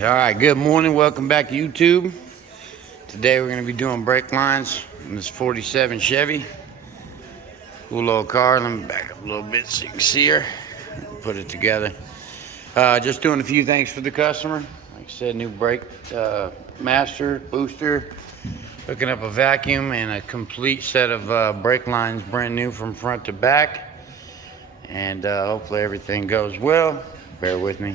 All right, good morning. Welcome back to YouTube. Today we're going to be doing brake lines on this 47 Chevy. Cool little car. Let me back up a little bit so you can see her. Put it together. Just doing a few things for the customer. Like I said, new brake master, booster, hooking up a vacuum, and a complete set of brake lines, brand new from front to back. And hopefully everything goes well. Bear with me.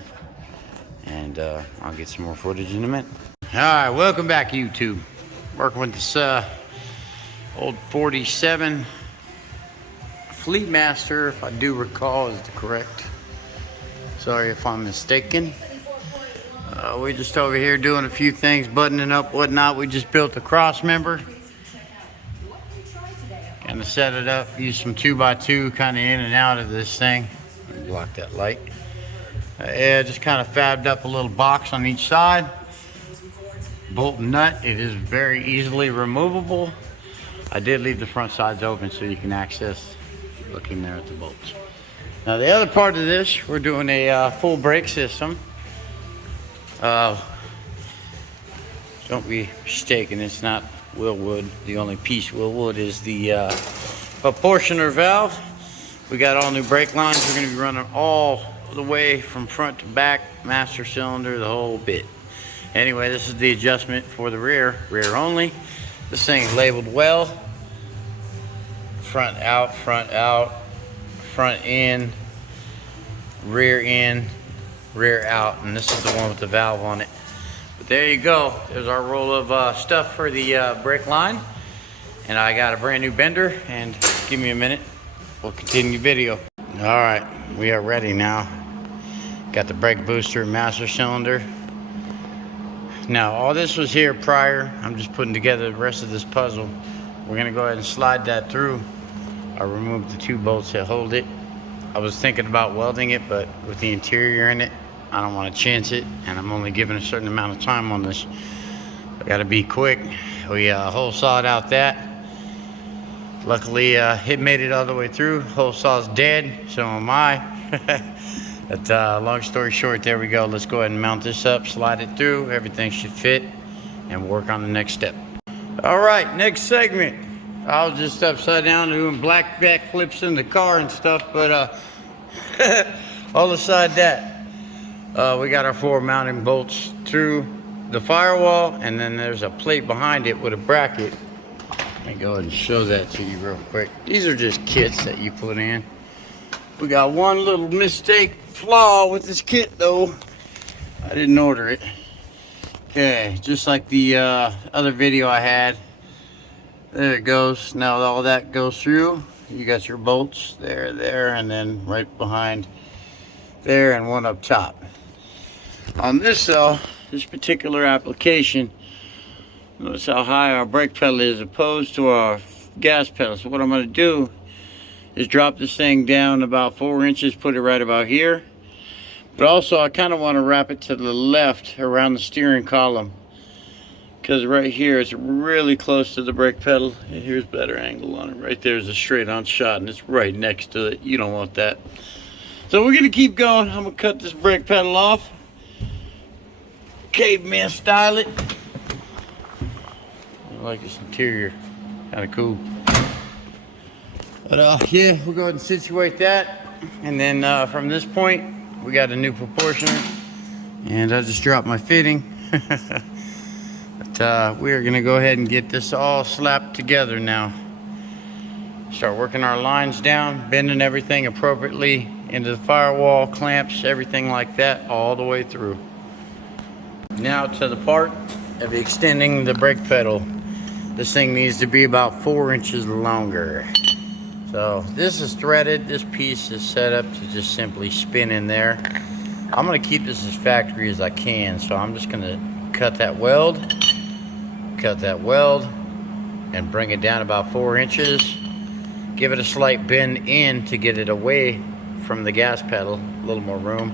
And I'll get some more footage in a minute. All right, welcome back, YouTube. Working with this old 47 Fleetmaster, if I do recall, is the correct. Sorry if I'm mistaken. We're just over here doing a few things, buttoning up, whatnot. We just built a cross member. Kind of set it up, use some 2x2 kind of in and out of this thing. Block that light. Yeah, just kind of fabbed up a little box on each side. Bolt and nut, it is very easily removable. I did leave the front sides open so you can access looking there at the bolts. Now the other part of this, we're doing a full brake system. Don't be mistaken, it's not Willwood. The only piece Willwood is the proportioner valve. We got all new brake lines. We're going to be running all the way from front to back, master cylinder, the whole bit. Anyway, this is the adjustment for the rear only. This thing is labeled well. Front out, front in, rear out, and this is the one with the valve on it. But there you go. There's our roll of stuff for the brake line. And I got a brand new bender, and give me a minute. We'll continue the video. All right, we are ready now. Got the brake booster, master cylinder. Now, all this was here prior. I'm just putting together the rest of this puzzle. We're gonna go ahead and slide that through. I removed the 2 bolts that hold it. I was thinking about welding it, but with the interior in it, I don't want to chance it, and I'm only given a certain amount of time on this. I gotta be quick. We hole sawed out that. Luckily, it made it all the way through. Hole saw's dead, so am I. But long story short, there we go. Let's go ahead and mount this up, slide it through. Everything should fit, and work on the next step. All right, next segment. I was just upside down doing black back flips in the car and stuff, but all aside that, we got our 4 mounting bolts through the firewall, and then there's a plate behind it with a bracket. Let me go ahead and show that to you real quick. These are just kits that you put in. We got one little flaw with this kit though. I didn't order it. Okay, just like the other video I had. There it goes. Now all that goes through. You got your bolts there, and then right behind there, and one up top. On this though, this particular application, notice how high our brake pedal is opposed to our gas pedal. So what I'm going to do is drop this thing down about 4 inches, put it right about here. But also I kind of want to wrap it to the left around the steering column, because right here it's really close to the brake pedal. And here's a better angle on it. Right there's a straight on shot, and it's right next to it. You don't want that. So we're going to keep going. I'm going to cut this brake pedal off. Caveman style it. I like this interior, kind of cool. But yeah, we'll go ahead and situate that, and then from this point we got a new proportioner, and I just dropped my fitting. But we are gonna go ahead and get this all slapped together now. Start working our lines down, bending everything appropriately into the firewall, clamps, everything like that, all the way through. Now to the part of extending the brake pedal. This thing needs to be about 4 inches longer. So this is threaded. This piece is set up to just simply spin in there. I'm going to keep this as factory as I can. So I'm just going to cut that weld, and bring it down about 4 inches. Give it a slight bend in to get it away from the gas pedal, a little more room.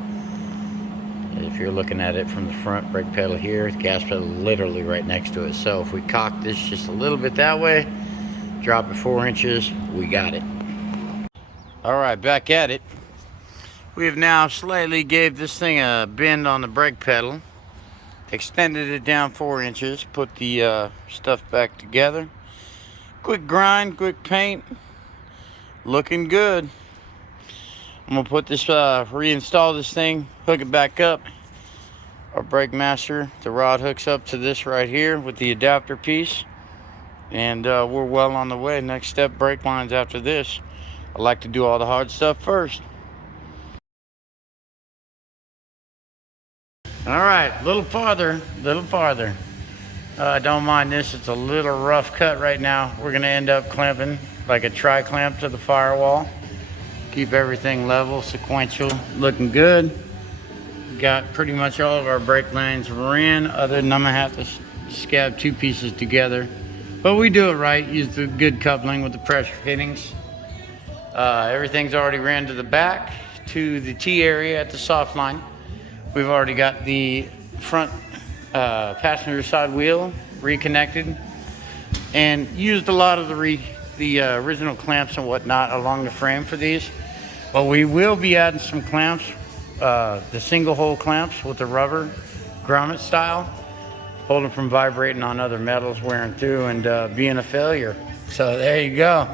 If you're looking at it from the front, brake pedal here, the gas pedal literally right next to it. So if we cock this just a little bit that way, drop it 4 inches, we got it. All right, back at it. We have now slightly gave this thing a bend on the brake pedal. extended it down 4 inches, put the stuff back together. Quick grind, quick paint, looking good. I'm gonna put this, reinstall this thing, hook it back up. Our brake master, the rod hooks up to this right here with the adapter piece, and we're well on the way. Next step, brake lines after this. I like to do all the hard stuff first. All right, a little farther. Don't mind this, it's a little rough cut right now. We're gonna end up clamping like a tri-clamp to the firewall. Keep everything level, sequential, looking good. Got pretty much all of our brake lines ran, other than I'm gonna have to scab 2 pieces together. But we do it right, use the good coupling with the pressure fittings. Everything's already ran to the back, to the T area at the soft line. We've already got the front passenger side wheel reconnected, and used a lot of the original clamps and whatnot along the frame for these. But we will be adding some clamps, the single hole clamps with the rubber grommet style, hold them from vibrating on other metals, wearing through, and being a failure. So there you go.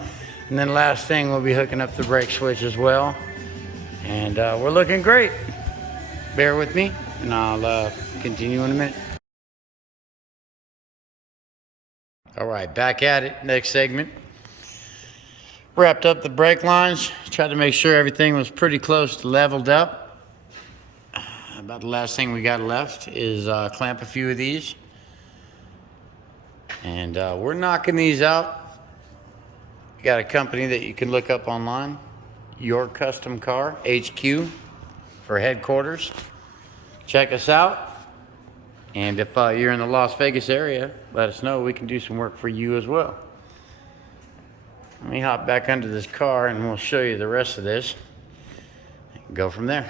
And then last thing, we'll be hooking up the brake switch as well, and we're looking great. Bear with me, and I'll continue in a minute. All right, back at it. Next segment. Wrapped up the brake lines. Tried to make sure everything was pretty close to leveled up. About the last thing we got left is clamp a few of these. And we're knocking these out. We got a company that you can look up online, Your Custom Car HQ. For headquarters. Check us out, and if you're in the Las Vegas area, let us know. We can do some work for you as well. Let me hop back under this car and we'll show you the rest of this and go from there.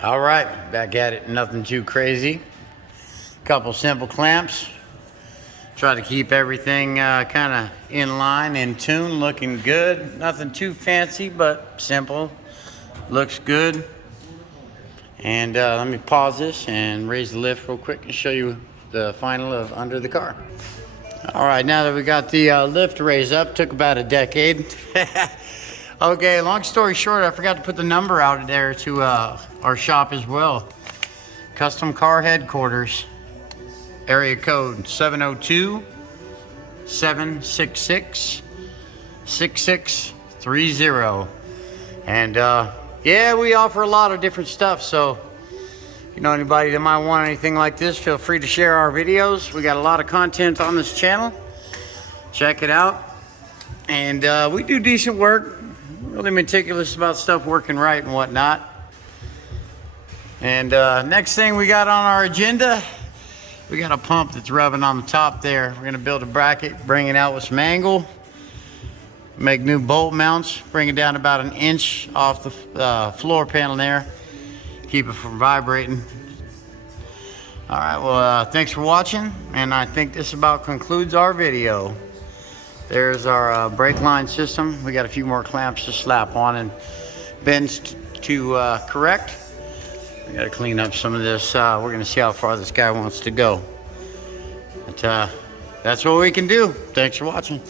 All right, back at it. Nothing too crazy. Couple simple clamps. Try to keep everything kind of in line, in tune, looking good. Nothing too fancy, but simple. Looks good. And let me pause this and raise the lift real quick and show you the final of under the car. All right, now that we got the lift raised up, took about a decade. Okay, long story short, I forgot to put the number out there to our shop as well. Custom Car Headquarters. Area code 702-766-6630. And yeah, we offer a lot of different stuff, so you know, anybody that might want anything like this, feel free to share our videos. We got a lot of content on this channel. Check it out. And we do decent work, really meticulous about stuff working right and whatnot. And next thing we got on our agenda, we got a pump that's rubbing on the top there. We're gonna build a bracket, bring it out with some angle, make new bolt mounts, bring it down about 1 inch off the floor panel there, keep it from vibrating. All right, well, thanks for watching, and I think this about concludes our video. There's our brake line system. We got a few more clamps to slap on and bends to correct. We gotta clean up some of this. We're gonna see how far this guy wants to go. But that's what we can do. Thanks for watching.